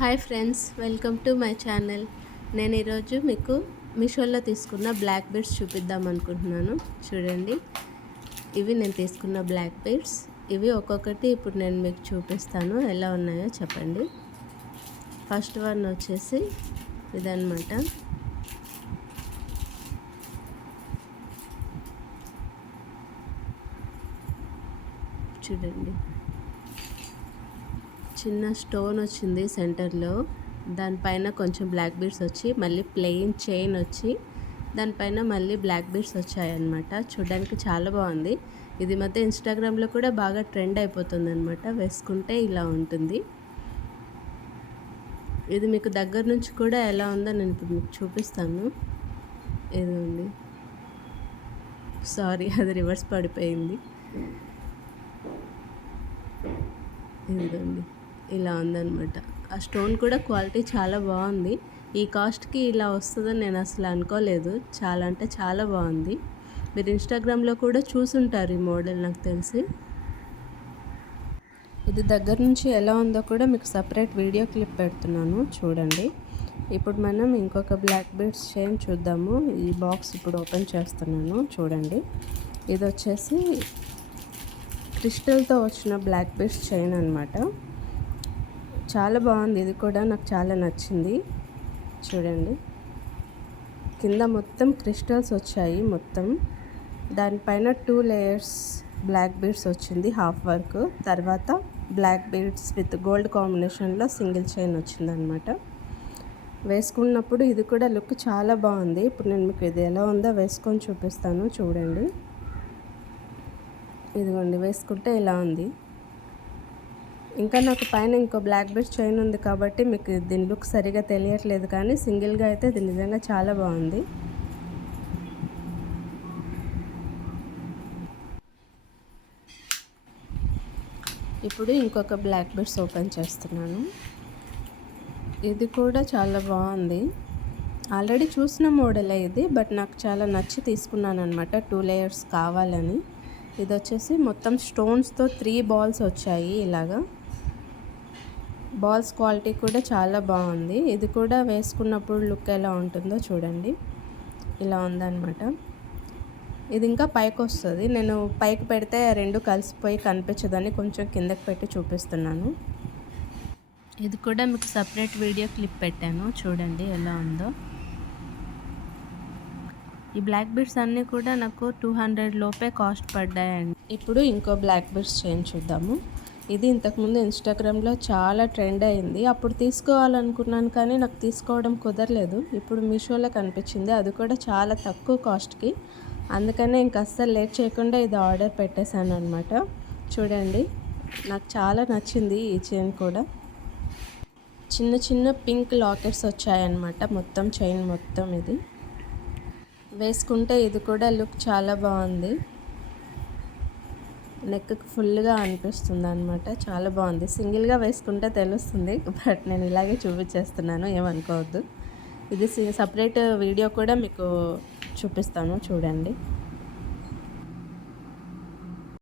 Hi friends, welcome to my channel. నేను ఈరోజు మీకు మీషోలో తీసుకున్న బ్లాక్ బీడ్స్ చూపిద్దాం అనుకుంటున్నాను. చూడండి, ఇవి నేను తీసుకున్న బ్లాక్ బీడ్స్. ఇవి ఒక్కొక్కటి ఇప్పుడు నేను మీకు చూపిస్తాను, ఎలా ఉన్నాయో చెప్పండి. ఫస్ట్ వన్ వచ్చేసి ఇదన్నమాట. చూడండి, చిన్న స్టోన్ వచ్చింది సెంటర్లో, దానిపైన కొంచెం బ్లాక్ బీడ్స్ వచ్చి మళ్ళీ ప్లెయిన్ చైన్ వచ్చి దానిపైన మళ్ళీ బ్లాక్ బీడ్స్ వచ్చాయన్నమాట. చూడడానికి చాలా బాగుంది. ఇది మధ్య ఇన్స్టాగ్రామ్లో కూడా బాగా ట్రెండ్ అయిపోతుంది అనమాట. వేసుకుంటే ఇలా ఉంటుంది. ఇది మీకు దగ్గర నుంచి కూడా ఎలా ఉందో నేను ఇప్పుడు మీకు చూపిస్తాను. ఇదిగోండి, సారీ అది రివర్స్ పడిపోయింది. ఇదిగోండి, ఇలా ఉందన్నమాట. ఆ స్టోన్ కూడా క్వాలిటీ చాలా బాగుంది. ఈ కాస్ట్కి ఇలా వస్తుందని నేను అసలు అనుకోలేదు. చాలా అంటే చాలా బాగుంది. మీరు ఇన్స్టాగ్రామ్లో కూడా చూసుంటారు ఈ మోడల్, నాకు తెలిసి. ఇది దగ్గర నుంచి ఎలా ఉందో కూడా మీకు సపరేట్ వీడియో క్లిప్ పెడుతున్నాను, చూడండి. ఇప్పుడు మనం ఇంకొక బ్లాక్ బీడ్స్ చైన్ చూద్దాము. ఈ బాక్స్ ఇప్పుడు ఓపెన్ చేస్తున్నాను, చూడండి. ఇది వచ్చేసి క్రిస్టల్తో వచ్చిన బ్లాక్ బీడ్స్ చైన్ అనమాట. చాలా బాగుంది. ఇది కూడా నాకు చాలా నచ్చింది. చూడండి, కింద మొత్తం క్రిస్టల్స్ వచ్చాయి మొత్తం. దానిపైన 2 లేయర్స్ బ్లాక్ బీడ్స్ వచ్చింది, హాఫ్ వర్క్. తర్వాత బ్లాక్ బీడ్స్ విత్ గోల్డ్ కాంబినేషన్లో సింగిల్ చైన్ వచ్చిందనమాట. వేసుకున్నప్పుడు ఇది కూడా లుక్ చాలా బాగుంది. ఇప్పుడు నేను మీకు ఇది ఎలా ఉందో వేసుకొని చూపిస్తాను, చూడండి. ఇదిగోండి, వేసుకుంటే ఇలా ఉంది. ఇంకా నాకు పైన ఇంకో బ్లాక్ బీడ్స్ చైన్ ఉంది కాబట్టి మీకు దీని లుక్ సరిగా తెలియట్లేదు, కానీ సింగిల్గా అయితే ఇది నిజంగా చాలా బాగుంది. ఇప్పుడు ఇంకొక బ్లాక్ బీడ్స్ ఓపెన్ చేస్తున్నాను. ఇది కూడా చాలా బాగుంది. ఆల్రెడీ చూసిన మోడలే ఇది, బట్ నాకు చాలా నచ్చి తీసుకున్నాను అనమాట, 2 లేయర్స్ కావాలని. ఇది వచ్చేసి మొత్తం స్టోన్స్తో 3 బాల్స్ వచ్చాయి ఇలాగా. బాల్స్ క్వాలిటీ కూడా చాలా బాగుంది. ఇది కూడా వేసుకున్నప్పుడు లుక్ ఎలా ఉంటుందో చూడండి, ఇలా ఉందన్నమాట. ఇది ఇంకా పైకి వస్తుంది. నేను పైకి పెడితే 2 కలిసిపోయి కనిపించదని కొంచెం కిందకి పెట్టి చూపిస్తున్నాను. ఇది కూడా మీకు సపరేట్ వీడియో క్లిప్ పెట్టాను, చూడండి ఎలా ఉందో. ఈ బ్లాక్ బీడ్స్ అన్నీ కూడా నాకు 200 లోపే కాస్ట్ పడ్డాయండి. ఇప్పుడు ఇంకో బ్లాక్ బీడ్స్ చైన్ చూద్దాము. ఇది ఇంతకుముందు ఇన్స్టాగ్రామ్లో చాలా ట్రెండ్ అయింది. అప్పుడు తీసుకోవాలనుకున్నాను, కానీ నాకు తీసుకోవడం కుదరలేదు. ఇప్పుడు మీషోలో కనిపించింది, అది కూడా చాలా తక్కువ కాస్ట్కి. అందుకనే ఇంక అస్సలు లేట్ చేయకుండా ఇది ఆర్డర్ పెట్టేశాను అనమాట. చూడండి, నాకు చాలా నచ్చింది ఈ చైన్ కూడా. చిన్న చిన్న పింక్ లాకెట్స్ వచ్చాయన్నమాట మొత్తం చైన్ మొత్తం. ఇది వేసుకుంటే ఇది కూడా లుక్ చాలా బాగుంది. నెక్కి ఫుల్గా అనిపిస్తుంది అనమాట, చాలా బాగుంది. సింగిల్గా వేసుకుంటే తెలుస్తుంది, బట్ నేను ఇలాగే చూపించేస్తున్నాను, ఏమనుకోవద్దు. ఇది సపరేట్ వీడియో కూడా మీకు చూపిస్తాను, చూడండి.